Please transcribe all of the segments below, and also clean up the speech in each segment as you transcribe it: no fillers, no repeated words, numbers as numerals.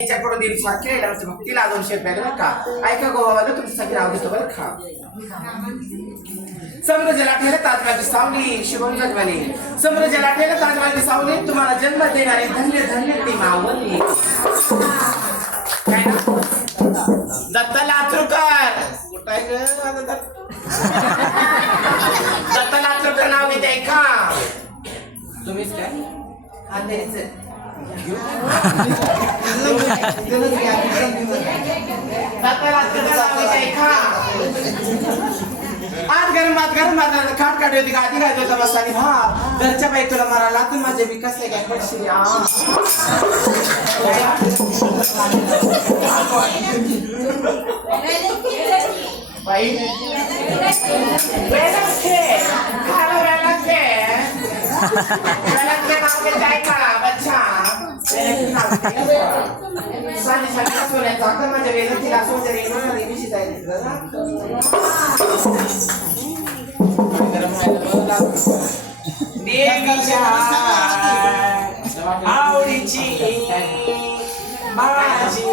त्याच्याकडून दिली सारखी भक्तीला 200 रुपयाला बरं का. ऐका गोवाला तुमच्यासाठी नाव घेतो बरं का. समुद्र जलाठेला ताजबाजी सावली शुभम जगवाली. समुद्र जलाठेला ताजबाजी सावली तुम्हाला जन्म देणारे धन्य धन्य ती मावली. काय ना दत्ता लातूरकर कुठं आहे ग दत्ता लातूरकर नाव घेते ऐका. तुम्हीच काय हा द्यायचं आज गरम खाट काढली होती गादी घालत होता बसानी हा घरच्या बाई तुला मारा लातून माझे विकास काय पडशी बाई बच्चा माझ्या वेळेला देवीच्या आवडीची माझी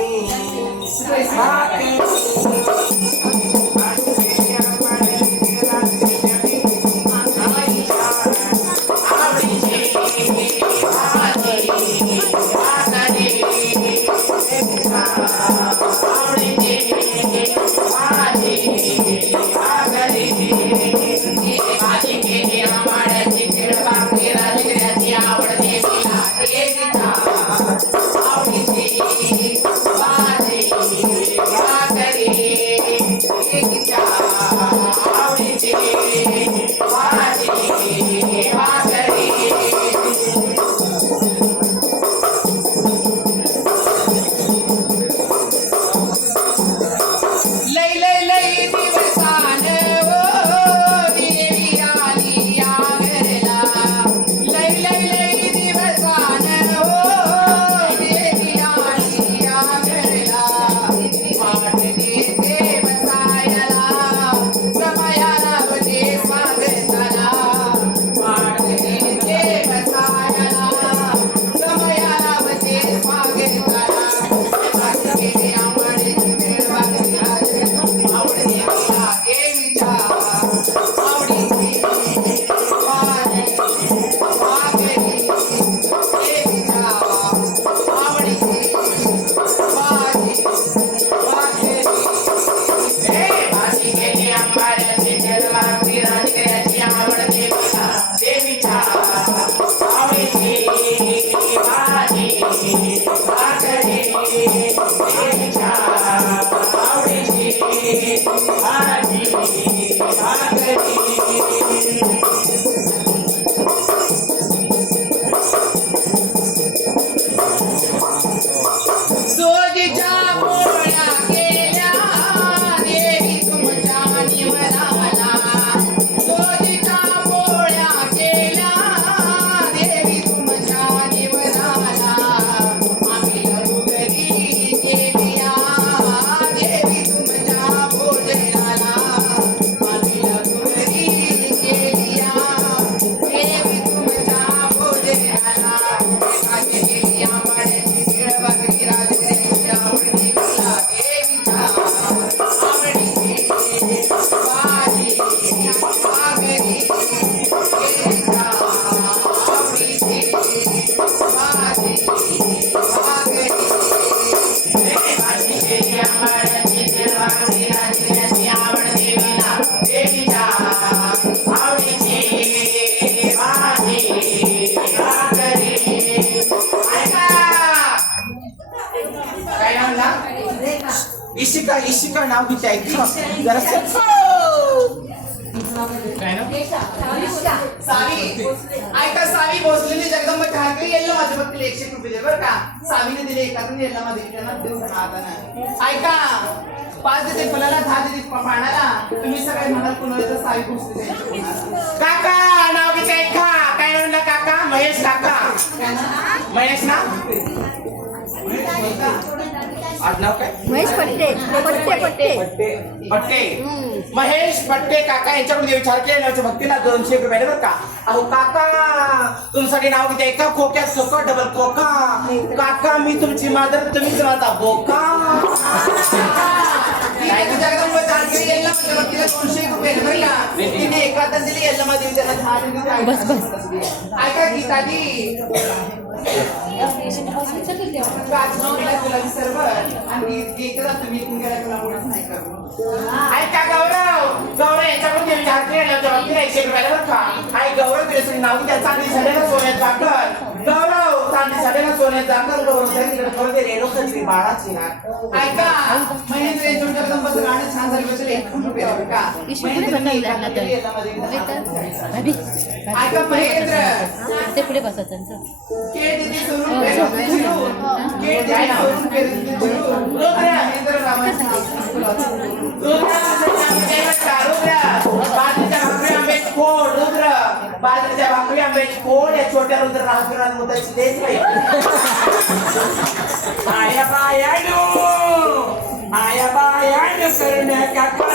इशिका नाव घेते ऐका जरा ऐका सावी भोसलेने जगदंबा ठाकरे यांना माझ्या भक्तीला 100 रुपये दिले बरं का. सावीने दिले एकाने यांना माझे ऐका 5 देते फुलाला 10 देते पानाला. तुम्ही सगळे म्हणाल कुणाला तर सावी भोसले काका नाव घेते ऐका. काय म्हणलं काका महेश काका महेश ना आडनाव काय? महेश पट्टे पट्टे पट्टे पट्टे पट्टे महेश पट्टे काका यांच्याकडून विचार केला भक्तीला 200 रुपये बरं का. अहो काका तुमच्यासाठी नाव किती? एका खोक्यात सोका डबल खोका. काका मी तुमची मादर तुम्हीच माझा बोका. जगदंबा झाडकरी यांना भक्तीला 200 रुपये बरं का. तिने एका तर दिली याला मध्ये त्याला 10 दिली. बस बस ऐका गीताजी ऐका गौरव याच्याकडून नाव त्या चांदी झालेला सोन्यात जाकर. गौरव चांदी झालेला सोन्यात जाकर. गौरव रेणुकाची बाळाची ना. ऐका महेंद्र जगदंबाचं गाणं छान झालं बसेल 1 रुपये का. ऐका महेंद्र ते पुढे बसायचं केळ दिदी सोडून केळ दिदी सोडून महेंद्र रामाची बाजरीच्या भाकरी आंब्याची फोड. रुद्र बाजरीच्या भाकरी आंब्याची फोड. या छोट्या रुद्र राजकुमार मोत्याची देश बाई. आया बायानो करण्या काका